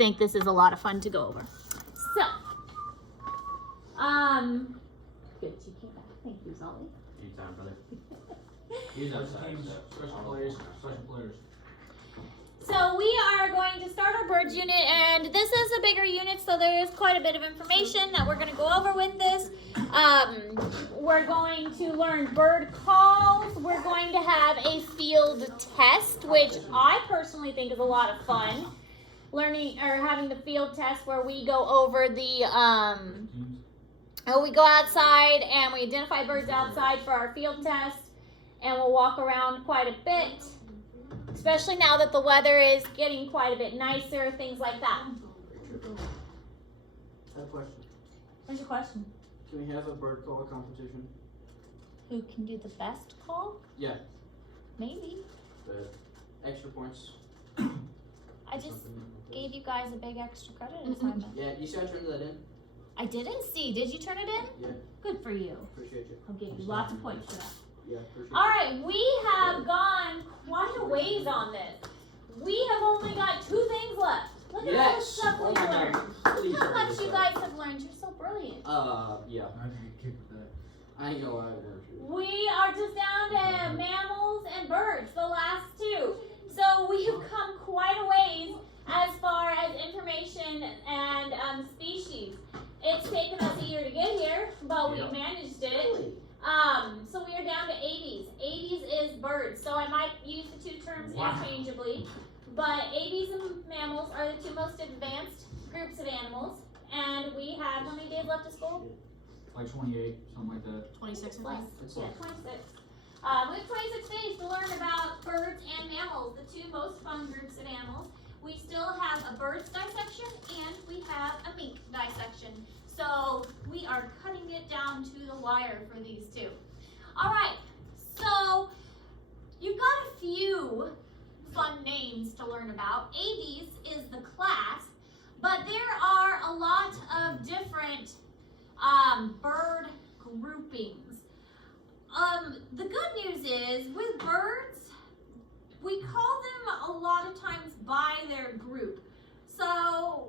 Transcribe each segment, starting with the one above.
think this is a lot of fun to go over. So, good, you came back. Thank you, Zoology. Anytime, brother. He's outside. Special players. So we are going to start our birds unit, and this is a bigger unit, so there is quite a bit of information that we're going to go over with this. We're going to learn bird calls. We're going to have a field test, which I personally think is a lot of fun. Learning or having the field test where we go over the we go outside and we identify birds outside for our field test, and we'll walk around quite a bit, especially now that the weather is getting quite a bit nicer, things like that. I have a question. What's your question? Can we have a bird call competition? Who can do the best call? Yeah. Maybe. But extra points. I just gave you guys a big extra credit assignment. Yeah, you see I turned that in? I didn't see. Did you turn it in? Yeah. Good for you. Appreciate you. I'll give you lots of points for that. Yeah, appreciate All right, we have gone quite a ways on this. We have only got 2 things left. Look at all the stuff we've learned. Please How hurry much this you up. guys have learned. You're so brilliant. Yeah. I didn't get kicked with that. I ain't gonna lie, I We are just down to mammals and birds, the last 2. So we have come quite a ways as far as information and species. It's taken us a year to get here, but we managed it. So we are down to Aves. Aves is birds. So I might use the 2 terms interchangeably, but Aves and mammals are the 2 most advanced groups of animals. And we have how many days left of school? Like 28, something like that. 26 It's Yeah, like 26. We have 26 days to learn about birds and mammals, the 2 most fun groups of animals. We still have a birds dissection and we have a mink dissection. So we are cutting it down to the wire for these 2. All right, so you've got a few fun names to learn about. Aves is the class, but there are a lot of different bird groupings. The good news is with birds, we call them a lot of times by their group. So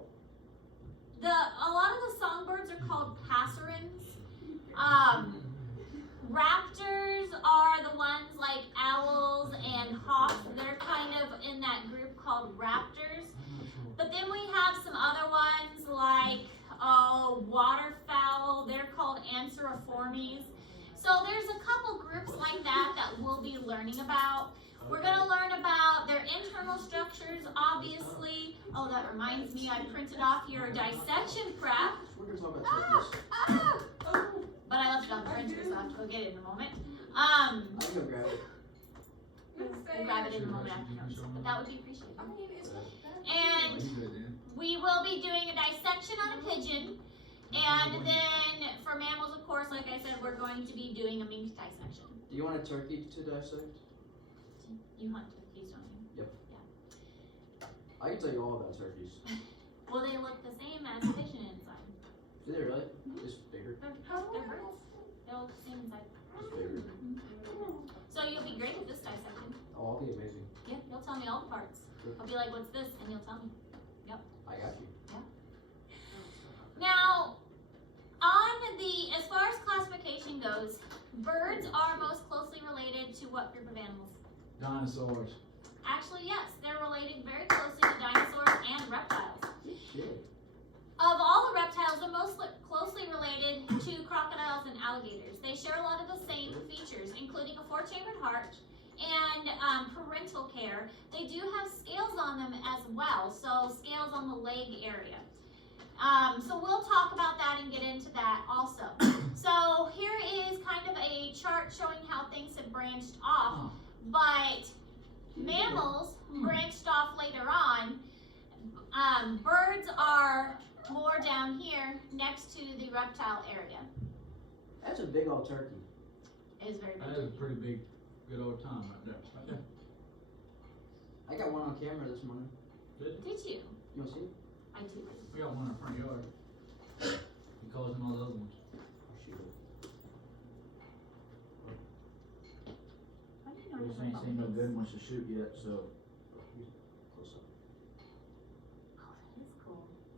a lot of the songbirds are called passerines. Raptors are the ones like owls and hawks. They're kind of in that group called raptors. But then we have some other ones like waterfowl. They're called anseriformes. So there's a couple groups like that that we'll be learning about. We're going to learn about their internal structures, obviously. Oh, that reminds me, I printed off your dissection prep. we're gonna talk about turkeys. But I left it on the printer, so I have to go get it in a moment. I can go grab it. We'll grab it in a moment after yours, but that would be appreciated. And we will be doing a dissection on a pigeon. And then for mammals, of course, like I said, we're going to be doing a mink dissection. Do you want a turkey to dissect? You hunt turkeys, don't you? Yep. I can tell you all about turkeys. Well, they look the same as a pigeon inside. Do they really? It's bigger. They're birds. They all look the same inside. It's bigger. So you'll be great at this dissection. Oh, I'll be amazing. Yeah, you'll tell me all the parts. I'll be like, what's this? And you'll tell me. I got you. Now, as far as classification goes, birds are most closely related to what group of animals? Dinosaurs. Actually, yes, they're related very closely to dinosaurs and reptiles. Shit. Of all the reptiles, they're most closely related to crocodiles and alligators. They share a lot of the same features, including a 4-chambered heart and parental care. They do have scales on them as well, so scales on the leg area. So we'll talk about that and get into that also. So here is kind of a chart showing how things have branched off, but mammals branched off later on. Birds are more down here next to the reptile area. That's a big old turkey. It is very That is a big. pretty big, good old time right there. Right there. I got one on camera this morning. Did you? You wanna see it? I do. We got one in our front yard. He calls in all the other ones. I'll shoot it. I didn't know This there ain't were seen no these. good ones to shoot yet, so Close up. Oh, that is cool.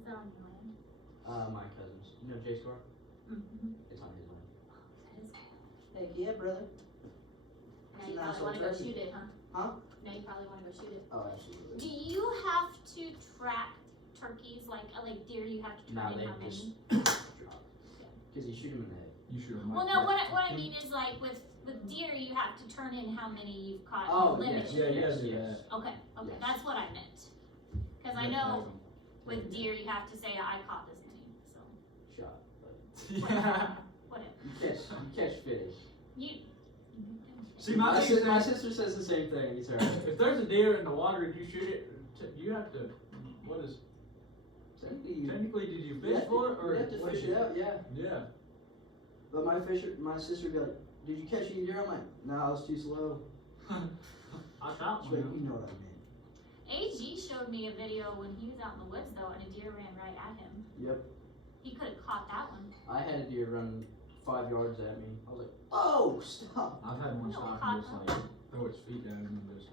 Is that on your land? My cousins. You know J Score? Mm-hmm. It's on his land. That is cool. Heck yeah, brother. Now you Nice probably want to little go turkey. shoot it, huh? Huh? Now you probably want to go shoot it. Oh, absolutely. Do you have to track turkeys like deer? You have to Nah, turn in they how just many? drop. Because you shoot him in the head. You shoot them. Well, no. What I mean is like with deer, you have to turn in how many you've caught. Oh, limited. Yeah, you gotta do yes. that. Okay. Yes. That's what I meant. Because I You know gotta tag 'em. with deer, you have to say I caught this many. So Shot. But Yeah. whatever. you catch fish. You. See, my thing is My that sister says the same thing. It's her. if there's a deer in the water and you shoot it, you have to. What is? Technically, did you fish for it or? You have to what fish did it out, yeah. Yeah. But my sister would be like, "Did you catch any deer?" I'm like, "No, I was too slow." I shot She's like, one. "You know what I meant." AG showed me a video when he was out in the woods though, and a deer ran right at him. Yep. He could have caught that one. I had a deer run 5 yards at me. I was like, "Oh, stop!" I've had one No, stop caught and just them. like throw its feet down and just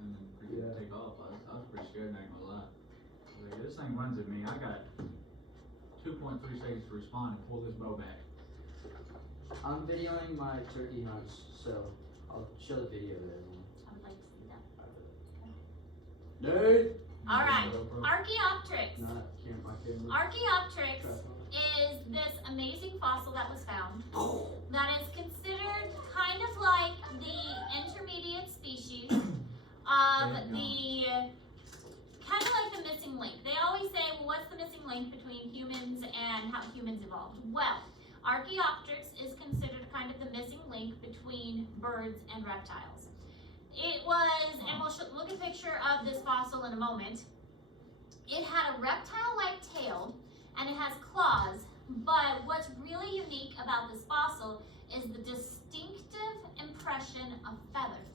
and then freaking Yeah. take off. I was pretty scared, not gonna lie. I was like, this thing runs at me. I got 2.3 seconds to respond and pull this bow back. I'm videoing my turkey hunts, so I'll show the video to everyone. I would like to see that. Nerd. All right. GoPro. Archaeopteryx. Not my camera. Archaeopteryx Trap on is this amazing fossil that was found that is considered kind of like the intermediate species of the kind of like the missing link. They always say, well, what's the missing link between humans and how humans evolved? Well, Archaeopteryx is considered kind of the missing link between birds and reptiles. It was, and we'll look at a picture of this fossil in a moment. It had a reptile-like tail and it has claws, but what's really unique about this fossil is the distinctive impression of feathers.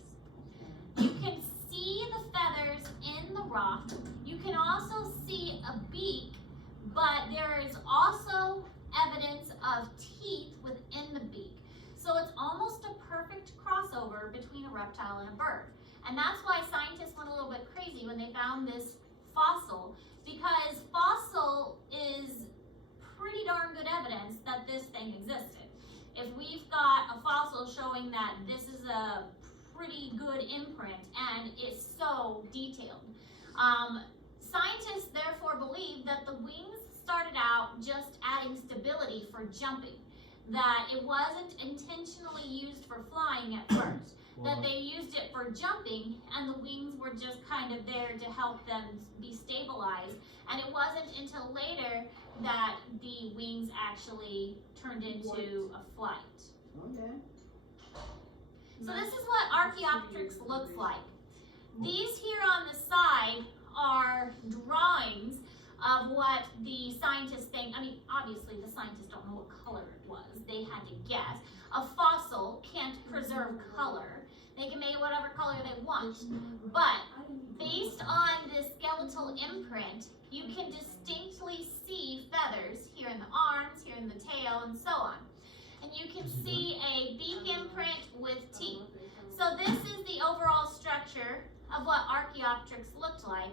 You can see the feathers in the rock. You can also see a beak, but there is also evidence of teeth within the beak. So it's almost a perfect crossover between a reptile and a bird. And that's why scientists went a little bit crazy when they found this fossil, because fossil is pretty darn good evidence that this thing existed. If we've got a fossil showing that this is a pretty good imprint and it's so detailed. Scientists therefore believe that the wings started out just adding stability for jumping, that it wasn't intentionally used for flying at first, that they used it for jumping and the wings were just kind of there to help them be stabilized, and it wasn't until later that the wings actually turned into a flight. Okay. So this is what Archaeopteryx looks like. These here on the side are drawings of what the scientists think. I mean, obviously the scientists don't know what color it was. They had to guess. A fossil can't preserve color. They can make whatever color they want. But based on the skeletal imprint, you can distinctly see feathers here in the arms, here in the tail, and so on. And you can see a beak imprint with teeth. So this is the overall structure of what Archaeopteryx looked like,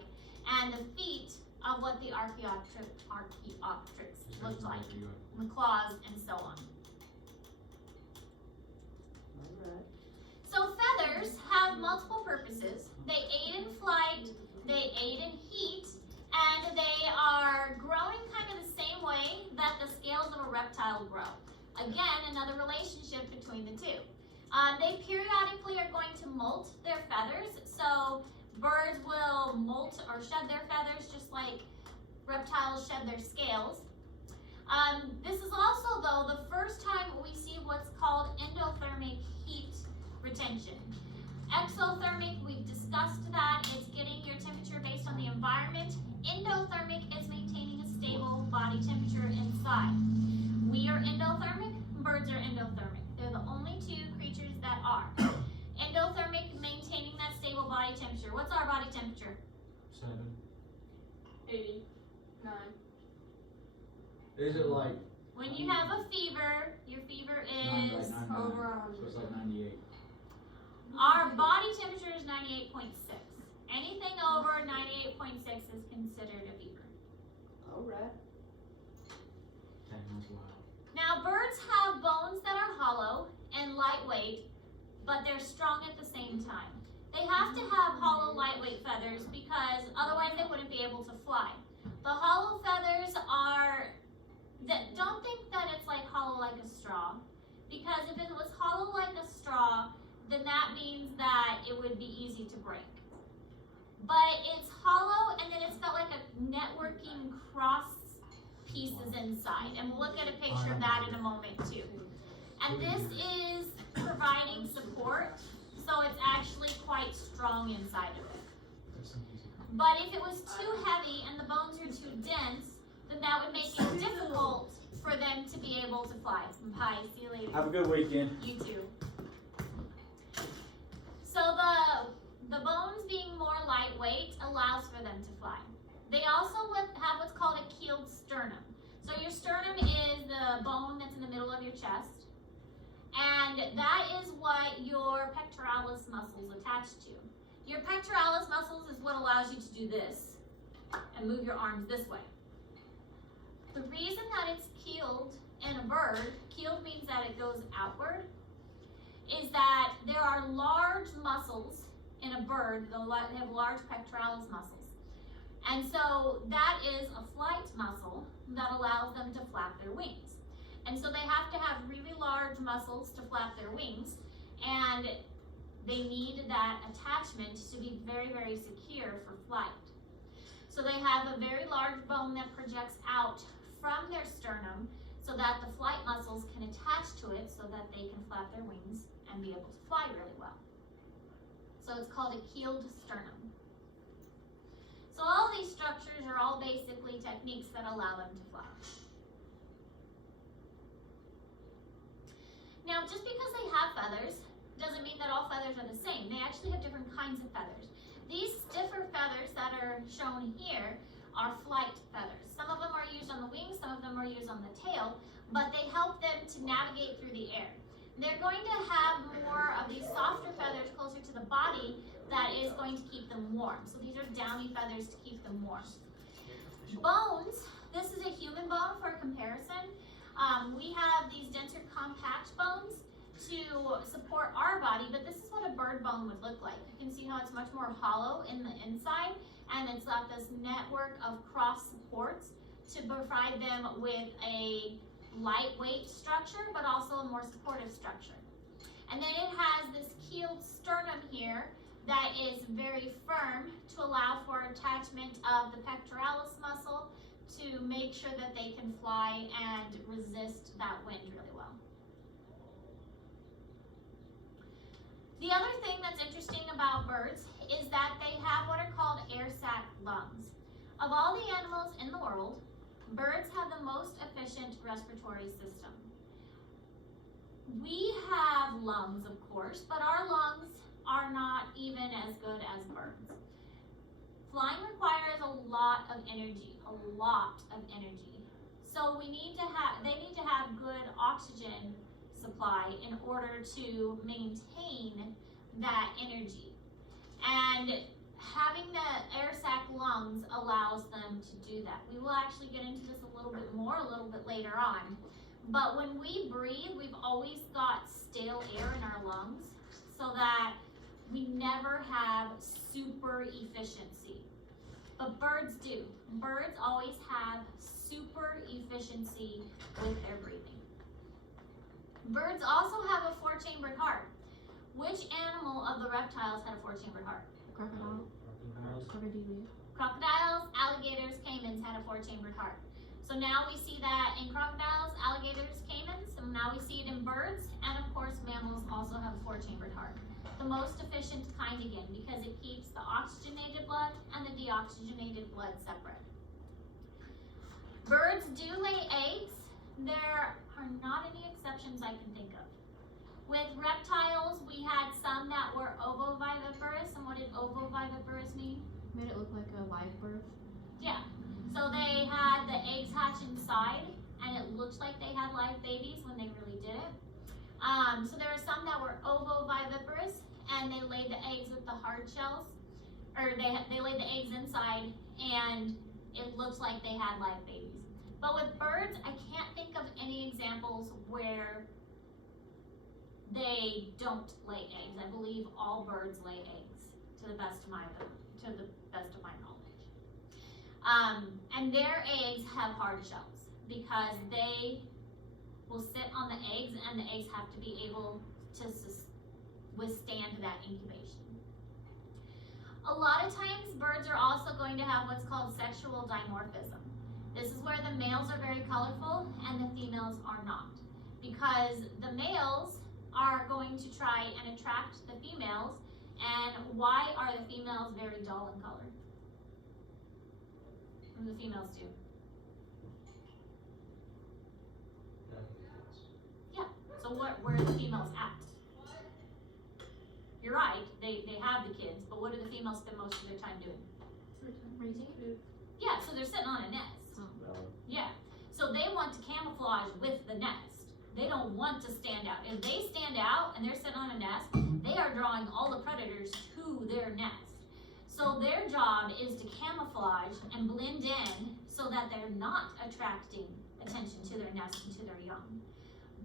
and the feet of what the Archaeopteryx looked like, the claws and so on. Alright. So feathers have multiple purposes. They aid in flight, they aid in heat, and they are growing kind of the same way that the scales of a reptile grow. Again, another relationship between the two. They periodically are going to molt their feathers. So birds will molt or shed their feathers just like reptiles shed their scales. This is also, though, the first time we see what's called endothermic heat retention. Exothermic, we've discussed that. It's getting your temperature based on the environment. Endothermic is maintaining a stable body temperature inside. We are endothermic, birds are endothermic. They're the only two creatures that are. Endothermic, maintaining that stable body temperature. What's our body temperature? 7. 89. Is it like When you have a fever, your fever is, Over so it's like 98? our body temperature is 98.6. Anything over 98.6 is considered a fever. but they're strong at the same time. They have to have hollow, lightweight feathers because otherwise they wouldn't be able to fly. The hollow feathers are, don't think that it's like hollow like a straw, because if it was hollow like a straw, then that means that it would be easy to break. But it's hollow, and then it's got like a networking cross pieces inside, and we'll look at a picture of that in a moment too. And this is providing support, so it's actually quite strong inside of it. But if it was too heavy and the bones are too dense, then that would make it difficult for them to be able to fly. Bye, see you later. Have a good weekend. You too. So the bones being more lightweight allows for them to fly. They also have what's called a keeled sternum. So your sternum is the bone that's in the middle of your chest, and that is what your pectoralis muscles attach to. Your pectoralis muscles is what allows you to do this and move your arms this way. The reason that it's keeled in a bird, keeled means that it goes outward, is that there are large muscles in a bird that have large pectoralis muscles. And so that is a flight muscle that allows them to flap their wings. And so they have to have really large muscles to flap their wings, and they need that attachment to be very, very secure for flight. So they have a very large bone that projects out from their sternum so that the flight muscles can attach to it so that they can flap their wings and be able to fly really well. So it's called a keeled sternum. So all these structures are all basically techniques that allow them to fly. Now, just because they have feathers doesn't mean that all feathers are the same. They actually have different kinds of feathers. These stiffer feathers that are shown here are flight feathers. Some of them are used on the wings, some of them are used on the tail, but they help them to navigate through the air. They're going to have more of these softer feathers closer to the body that is going to keep them warm. So these are downy feathers to keep them warm. Bones, this is a human bone for comparison. We have these denser compact bones to support our body, but this is what a bird bone would look like. You can see how it's much more hollow in the inside, and it's got this network of cross supports to provide them with a lightweight structure, but also a more supportive structure. And then it has this keeled sternum here that is very firm to allow for attachment of the pectoralis muscle to make sure that they can fly and resist that wind really well. The other thing that's interesting about birds is that they have what are called air sac lungs. Of all the animals in the world, birds have the most efficient respiratory system. We have lungs, of course, but our lungs are not even as good as birds. Flying requires a lot of energy, So they need to have good oxygen supply in order to maintain that energy. And having the air sac lungs allows them to do that. We will actually get into this a little bit more a little bit later on. But when we breathe, we've always got stale air in our lungs so that we never have super efficiency. But birds do. Birds always have super efficiency with their breathing. Birds also have a 4-chambered heart. Which animal of the reptiles had a 4-chambered heart? Crocodile. Crocodile. Crocodiles, alligators, caimans had a 4-chambered heart. So now we see that in crocodiles, alligators, caimans, and now we see it in birds, and of course mammals also have a 4-chambered heart. The most efficient kind again, because it keeps the oxygenated blood and the deoxygenated blood separate. Birds do lay eggs. There are not any exceptions I can think of. With reptiles, we had some that were ovoviviparous, and what did ovoviviparous mean? Made it look like a live birth. Yeah, so they had the eggs hatch inside, and it looked like they had live babies when they really didn't. So there were some that were ovoviviparous, and they laid the eggs with the hard shells, or they laid the eggs inside, and it looked like they had live babies. But with birds, I can't think of any examples where they don't lay eggs. I believe all birds lay eggs, to the best of my knowledge. And their eggs have hard shells because they will sit on the eggs, and the eggs have to be able to withstand that incubation. A lot of times, birds are also going to have what's called sexual dimorphism. This is where the males are very colorful and the females are not, because the males are going to try and attract the females. And why are the females very dull in color? What do the females do? Yeah, so where are the females at? You're right, they have the kids, but what do the females spend most of their time doing? Raising food. Yeah, so they're sitting on a nest. Yeah, so they want to camouflage with the nest. They don't want to stand out. If they stand out and they're sitting on a nest, they are drawing all the predators to their nest. So their job is to camouflage and blend in so that they're not attracting attention to their nest and to their young.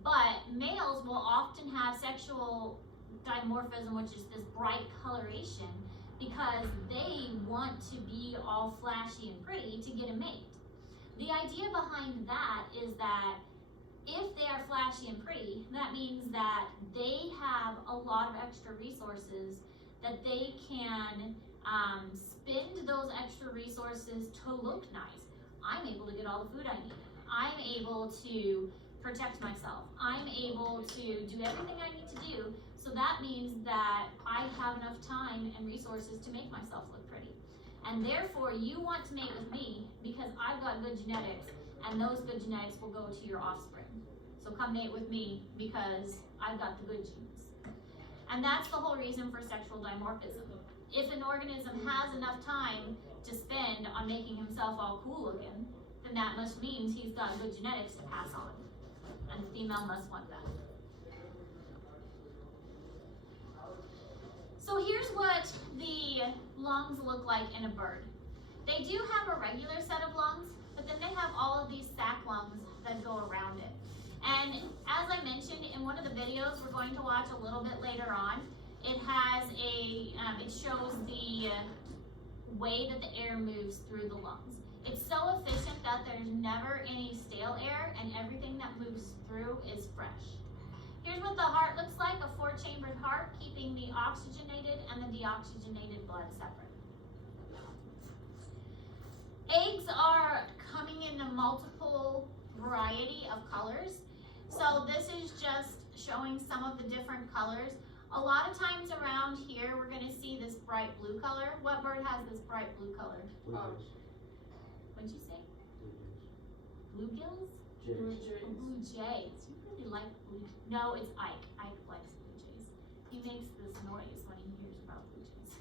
But males will often have sexual dimorphism, which is this bright coloration, because they want to be all flashy and pretty to get a mate. The idea behind that is that if they are flashy and pretty, that means that they have a lot of extra resources that they can spend those extra resources to look nice. I'm able to get all the food I need. I'm able to protect myself. I'm able to do everything I need to do. So that means that I have enough time and resources to make myself look pretty. And therefore, you want to mate with me because I've got good genetics, and those good genetics will go to your offspring. So come mate with me because I've got the good genes. And that's the whole reason for sexual dimorphism. If an organism has enough time to spend on making himself all cool looking, then that must mean he's got good genetics to pass on. And the female must want that. So here's what the lungs look like in a bird. They do have a regular set of lungs, but then they have all of these sac lungs that go around it. And as I mentioned in one of the videos we're going to watch a little bit later on, it has it shows the way that the air moves through the lungs. It's so efficient that there's never any stale air, and everything that moves through is fresh. Here's what the heart looks like, a 4-chambered heart, keeping the oxygenated and the deoxygenated blood separate. Eggs are coming in a multiple variety of colors. So this is just showing some of the different colors. A lot of times around here, we're gonna see this bright blue color. What bird has this bright blue color? Bluejays. What'd you say? Bluegills? Jays. Oh, blue jays. You really like blue. No, it's Ike. Ike likes blue jays. He makes this noise when he hears about blue jays.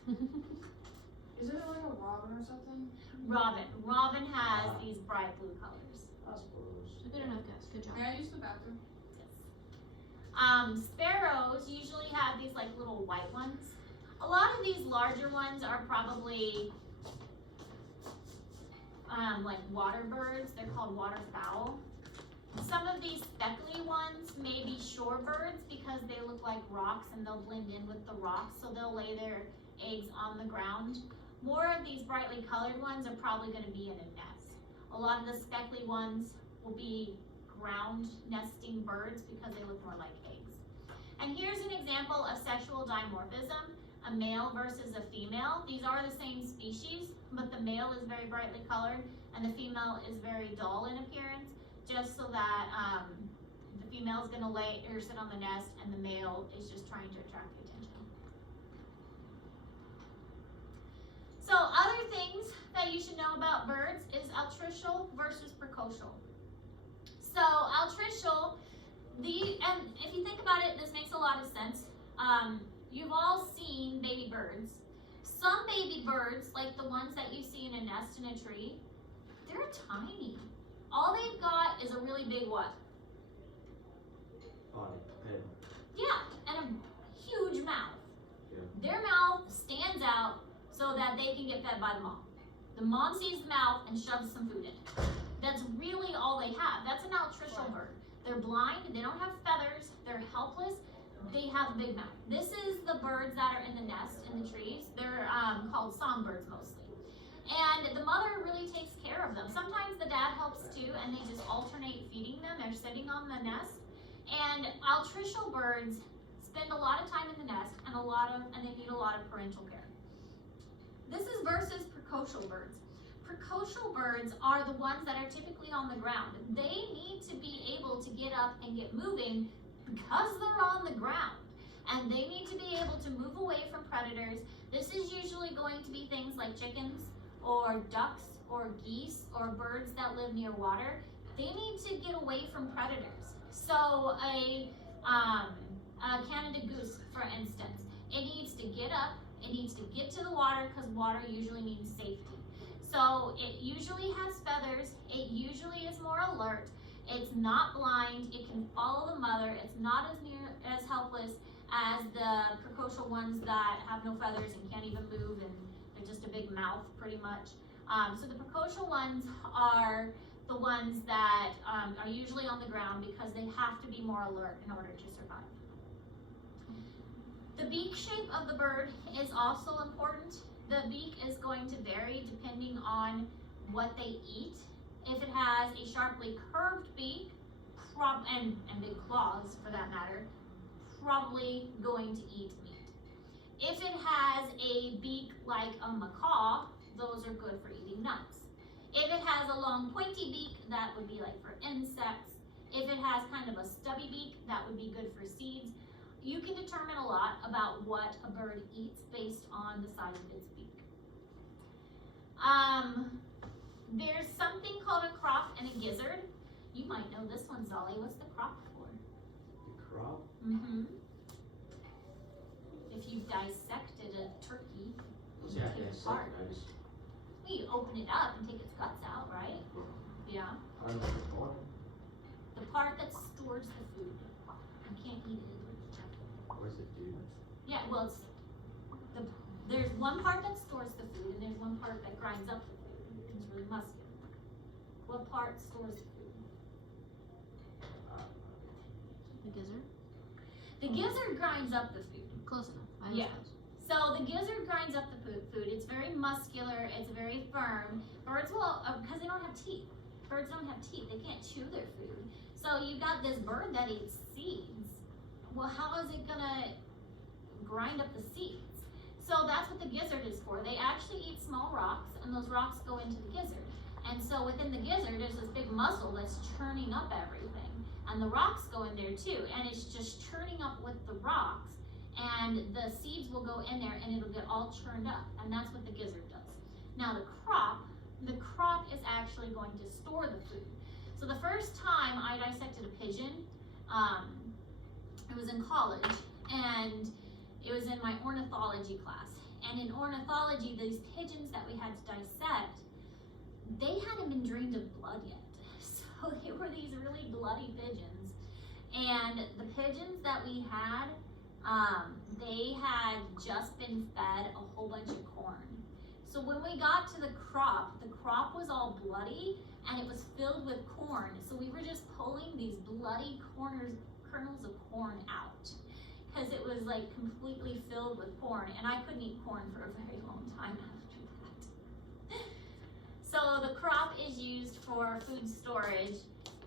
Isn't it like a robin or something? Robin. Robin has these bright blue colors. I suppose. Good enough, guys. Good job. May I use the bathroom? Yes. Sparrows usually have these like little white ones. A lot of these larger ones are probably like water birds. They're called waterfowl. Some of these speckly ones may be shorebirds because they look like rocks and they'll blend in with the rocks, so they'll lay their eggs on the ground. More of these brightly colored ones are probably going to be in a nest. A lot of the speckly ones will be ground nesting birds because they look more like eggs. And here's an example of sexual dimorphism, a male versus a female. These are the same species, but the male is very brightly colored and the female is very dull in appearance, just so that the female is going to lay or sit on the nest and the male is just trying to attract the attention. So other things that you should know about birds is altricial versus precocial. So altricial, and if you think about it, this makes a lot of sense. You've all seen baby birds. Some baby birds, like the ones that you see in a nest in a tree, they're tiny. All they've got is a really big what? Body. Head. Yeah, and a huge mouth. Yeah. Their mouth stands out so that they can get fed by the mom. The mom sees the mouth and shoves some food in it. That's really all they have. That's an altricial bird. They're blind, they don't have feathers, they're helpless, they have a big mouth. This is the birds that are in the nest in the trees. They're called songbirds mostly. And the mother really takes care of them. Sometimes the dad helps too, and they just alternate feeding them. They're sitting on the nest. And altricial birds spend a lot of time in the nest and they need a lot of parental care. This is versus precocial birds. Precocial birds are the ones that are typically on the ground. They need to be able to get up and get moving because they're on the ground. And they need to be able to move away from predators. This is usually going to be things like chickens or ducks or geese or birds that live near water. They need to get away from predators. So a Canada goose, for instance, it needs to get up, it needs to get to the water because water usually means safety. So it usually has feathers, it usually is more alert, it's not blind, it can follow the mother, it's not as helpless as the precocial ones that have no feathers and can't even move and they're just a big mouth pretty much. So the precocial ones are the ones that are usually on the ground because they have to be more alert in order to survive. The beak shape of the bird is also important. The beak is going to vary depending on what they eat. If it has a sharply curved beak, and big claws for that matter, probably going to eat meat. If it has a beak like a macaw, those are good for eating nuts. If it has a long pointy beak, that would be like for insects. If it has kind of a stubby beak, that would be good for seeds. You can determine a lot about what a bird eats based on the size of its beak. There's something called a crop and a gizzard. You might know this one, Zolly. What's the crop for? The crop? Mm-hmm. If you dissected a turkey, you Yeah, take it yeah, apart. nice. Well, you open it up and take its guts out, right? Yeah. How does it work? The part that stores the food. You can't eat it. What does it do? Yeah, well, there's one part that stores the food and there's one part that grinds up the food. It's really muscular. What part stores the food? The gizzard? The gizzard grinds up the food. Close enough. I was Yeah. close. So the gizzard grinds up the food. It's very muscular. It's very firm. Birds will, because they don't have teeth. Birds don't have teeth. They can't chew their food. So you've got this bird that eats seeds. Well, how is it gonna grind up the seeds? So that's what the gizzard is for. They actually eat small rocks, and those rocks go into the gizzard. And so within the gizzard, there's this big muscle that's churning up everything. And the rocks go in there too. And it's just churning up with the rocks. And the seeds will go in there and it'll get all churned up. And that's what the gizzard does. Now the crop is actually going to store the food. So the first time I dissected a pigeon, it was in college, and it was in my ornithology class. And in ornithology, these pigeons that we had to dissect, they hadn't been drained of blood yet. So they were these really bloody pigeons. And the pigeons that we had, they had just been fed a whole bunch of corn. So when we got to the crop was all bloody and it was filled with corn. So we were just pulling these bloody kernels of corn out because it was like completely filled with corn, and I couldn't eat corn for a very long time after that. So the crop is used for food storage,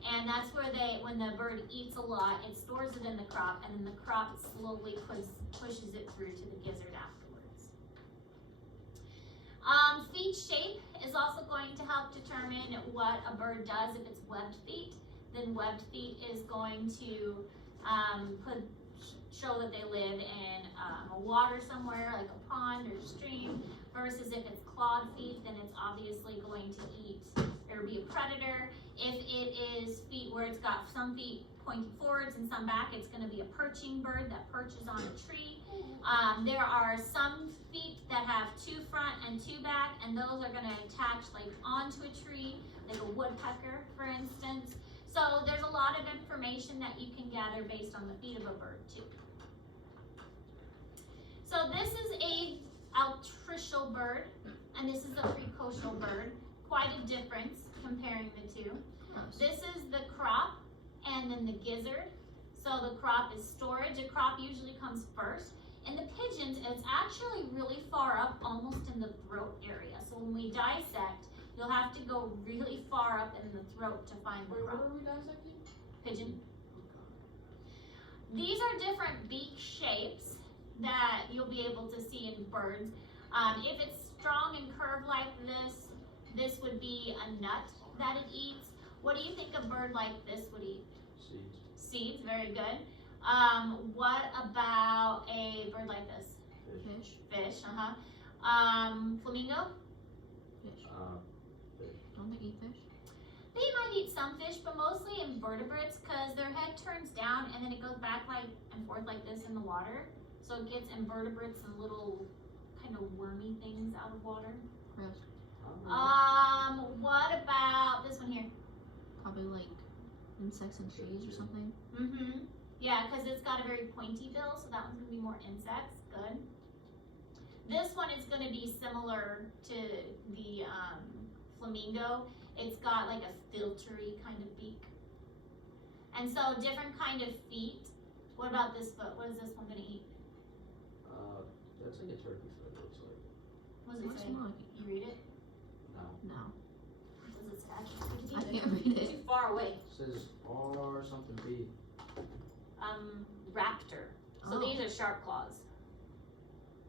and that's where when the bird eats a lot, it stores it in the crop, and then the crop slowly pushes it through to the gizzard afterwards. Feet shape is also going to help determine what a bird does. If it's webbed feet, then webbed feet is going to show that they live in a water somewhere, like a pond or stream, versus if it's clawed feet, then it's obviously going to eat or be a predator. If it is feet where it's got some feet pointing forwards and some back, it's going to be a perching bird that perches on a tree. There are some feet that have 2 front and 2 back, and those are going to attach like onto a tree, like a woodpecker, for instance. So there's a lot of information that you can gather based on the feet of a bird too. So this is a altricial bird, and this is a precocial bird. Quite a difference comparing the two. This is the crop and then the gizzard. So the crop is storage. A crop usually comes first. In the pigeons, it's actually really far up, almost in the throat area. So when we dissect, you'll have to go really far up in the throat to find the Wait, what crop. are we dissecting? Pigeon. These are different beak shapes that you'll be able to see in birds. If it's strong and curved like this would be a nut that it eats. What do you think a bird like this would eat? Seeds. Seeds, very good. What about a bird like this? Fish. Fish, flamingo? Fish. Fish. Don't they eat fish? They might eat some fish, but mostly invertebrates because their head turns down and then it goes back like and forth like this in the water. So it gets invertebrates and little kind of wormy things out of water. Gross. What about this one here? Probably like insects and trees or something. Mm-hmm. Yeah, because it's got a very pointy bill, so that one's gonna be more insects. Good. This one is gonna be similar to the flamingo. It's got like a filtery kind of beak. And so different kind of feet. What about this foot? What is this one gonna eat? That's like a turkey foot, it looks like. What does it Looks say? more like You read it? No. no. What does it say? I can't I read it. can't read it. Too far away. It says R something B. Raptor. So Oh. these are sharp claws.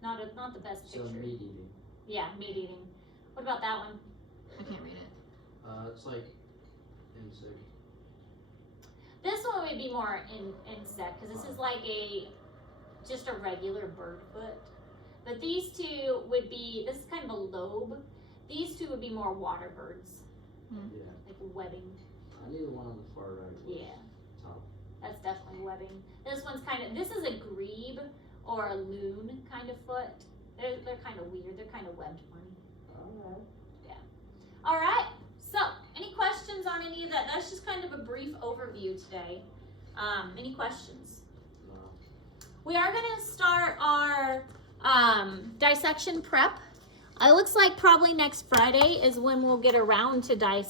Not the best So picture. meat eating. Yeah, meat eating. What about that one? I can't read it. It's like insect. This one would be more insect because this is like just a regular bird foot. But these two would be, this is kind of a lobe. These two would be more water birds, Yeah. like webbing. I knew the one on the far right was Yeah, top. that's definitely webbing. This one's kind of, this is a grebe or a loon kind of foot. They're kind of weird. They're kind of webbed one. Alright. All right. So, any questions on any of that? That's just kind of a brief overview today. Any questions? No. We are going to start our dissection prep. It looks like probably next Friday is when we'll get around to dissect.